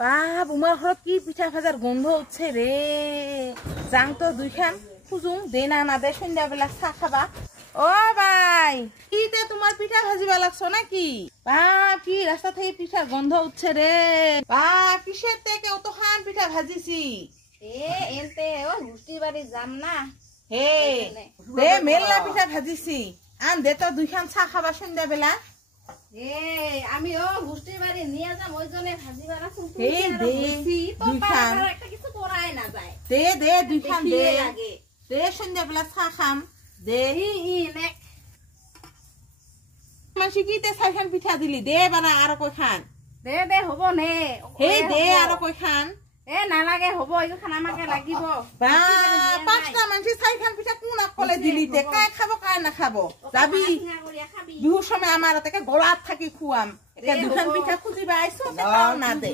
বাপ উমার ঘরত কি পিঠা ভাজার গন্ধ উঠছে রে। যাং তো দুইখান খুঁজুং দে না দে সন্ধ্যাবেলা চাহ খাবা। ও ভাই কিতে তোমার পিঠা ভাজিবা লাগছো নাকি? বাপ কি রাস্তা থেকে পিঠার গন্ধ উঠছে রে। বাপ কিসের থেকে অত খান পিঠা ভাজিছি? এনতে ও গুষ্টির বাড়ি যাম না। হে দে মেলা পিঠা ভাজিছি, আন দে তো দুইখান চাহ খাবা সন্ধ্যাবেলা। আমি ও গুষ্টির বাড়ি নিয়ে যাম, ওই জন্য ভাজিবা রাখুন। দে দুইখান একটা কিছু করাই না যায়। দে দুইখান দে লাগে দে সন্ধ্যাবেলা চাহ খাম দে। মাসি কিতে চাইখান পিঠা দিলি দে বানা আর কই খান দে হব নে। হে দে আর কই খান নালাগে হব, এই খান আমাকে লাগিব। বা পাঁচটা মানসি চাইখান পিঠা কোন আকলে দিলি তে কাই খাব কাই না খাব? যাবি বিহুর সময় আমার থেকে গলাত থাকি খুয়াম, দুখান পিঠা খুঁজিবা আইছো না দে।